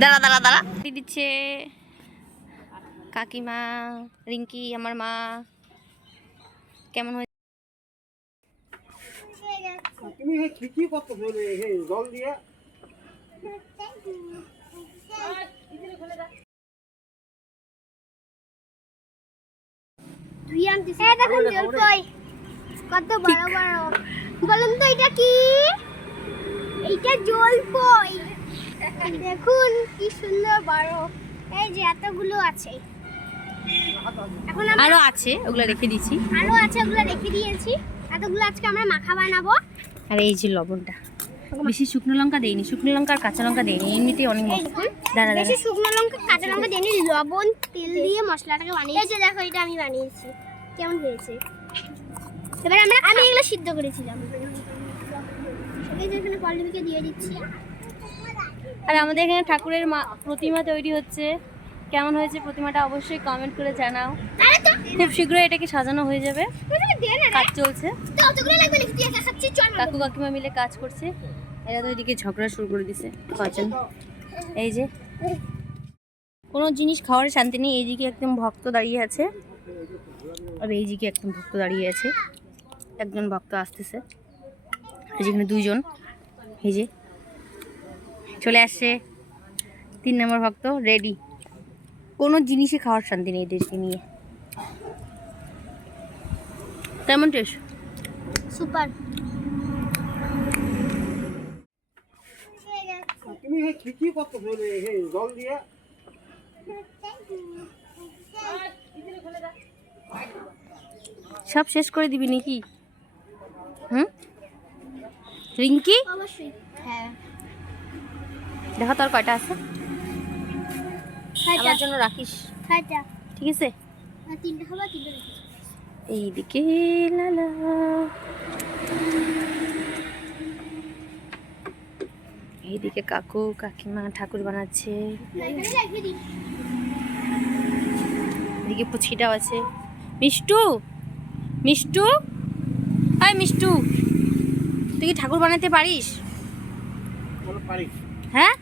দাঁড়া দাঁড়া দাঁড়া দিচ্ছে কাকিমা রিঙ্কি আমার মা। কেমন হয়েছে? তুমি ঠিকই কত জল দিয়ে কত বড় বড় বলুন তো এটা কি? এইটা জলপই। দেখুন কি সুন্দর বড়। এই যে এতগুলো আছে। এখন আরো আছে, ওগুলো রেখে দিয়েছি। আরো আছে, ওগুলো রেখে দিয়েছি। এতগুলো আজকে আমরা মাখা বানাবো। আর এই যে লবণটা, বেশি শুকনো লঙ্কা দেইনি, শুকনো লঙ্কা আর কাঁচা লঙ্কা দেইনি, এমনিতেই অনেক দাঁড়া বেশি শুকনো লঙ্কা কাঁচা লঙ্কা দেইনি, লবণ তেল দিয়ে মশলাটাকে বানিয়েছি। এই যে দেখো, এটা আমি বানিয়েছি। কেমন হয়েছে? এবার আমি এগুলো সিদ্ধ করেছিলাম। এই যে এখানে পল্লবীকে দিয়ে দিচ্ছি। আর আমাদের এখানে ঠাকুরের প্রতিমা তৈরি হচ্ছে। কেমন হয়েছে প্রতিমাটা অবশ্যই কমেন্ট করে জানাও। খুব শীঘ্রই এটাকে সাজানো হয়ে যাবে, কাজ চলছে। কাকু কাকিমা মিলে কাজ করছে। এরা তো এদিকে ঝগড়া শুরু করে দিছে কজন। এই যে কোনো জিনিস খাওয়ার শান্তি নেই। এইদিকে একদম ভক্ত দাঁড়িয়ে আছে, আর এইদিকে একদম ভক্ত দাঁড়িয়ে আছে। একজন ভক্ত আসতেছে, যেখানে দুইজন। এই যে চলে আসছে 3 নম্বর ভক্ত, রেডি। কোনো জিনিসে খাওয়ার শান্তি নেই এদেরকে নিয়ে। কেমন টেস্ট? সুপার। তুমি ঠিকই কত জল দিয়ে সব শেষ করে দিবি নাকি? রিঙ্কি, অবশ্যই। হ্যাঁ, দেখো তোর কয়টা আছে, আমার জন্য রাখিস, ঠিক আছে? 3টা হবে, 3টা রেখে। এইদিকে লালা, এইদিকে কাকু কাকিমা ঠাকুর বানাচ্ছে। এদিকে পুচকিটাও আছে। মিষ্টু, মিষ্টু, হাই মিষ্টু, তুই কি ঠাকুর বানাতে পারিস? হ্যাঁ,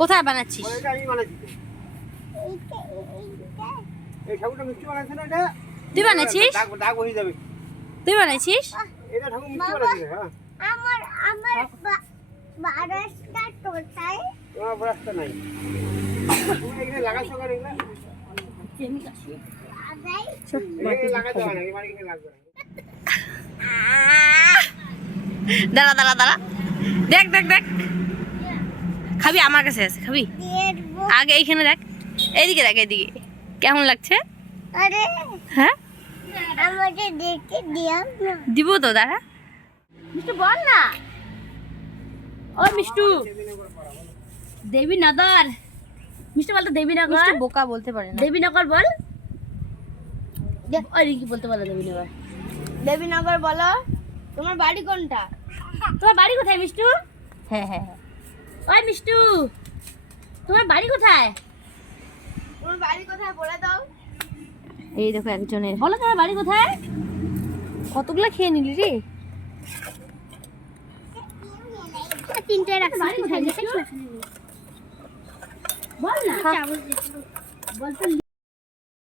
কোথায় বানাচ্ছিস? তুই বানাচ্ছিস? তুই বানাচ্ছিস? আমার বারাসটা কোথায়? তোমার ব্রাশটা নাই, তুমি এখানে লাগাইছো কেন? দাঁড়া দাঁড়া দাঁড়া, দেখ দেখ দেখ, খাবি? আমার কাছে আছে, খাবি? আগে এইখানে দেখ, এইদিকে দেখ, এইদিকে কেমন লাগছে? আরে হ্যাঁ, আমাকে দেখে দিও না। দিব তো, দাঁড়া। মিষ্টু বল না, ও মিষ্টু, দেবীনগর। মিষ্টু বলতো দেবীনগর। মিষ্টু বোকা, বলতে পারে না। দেবীনগর বল। ওই কি বলতে পারো? দেবীনগর, দেবীনগর বলো। তোমার বাড়ি কোনটা? তোমার বাড়ি কোথায় মিষ্টু? হ্যাঁ হ্যাঁ হ্যাঁ, ওই মিষ্টু, তোমার বাড়ি কোথায়? তোমার বাড়ি কোথায় বলে দাও। এই দেখো একজনের, বলো তোমার বাড়ি কোথায়? কতগুলা খেয়ে নিলি রে? 3টায় রাখছি। বল না, বল তো।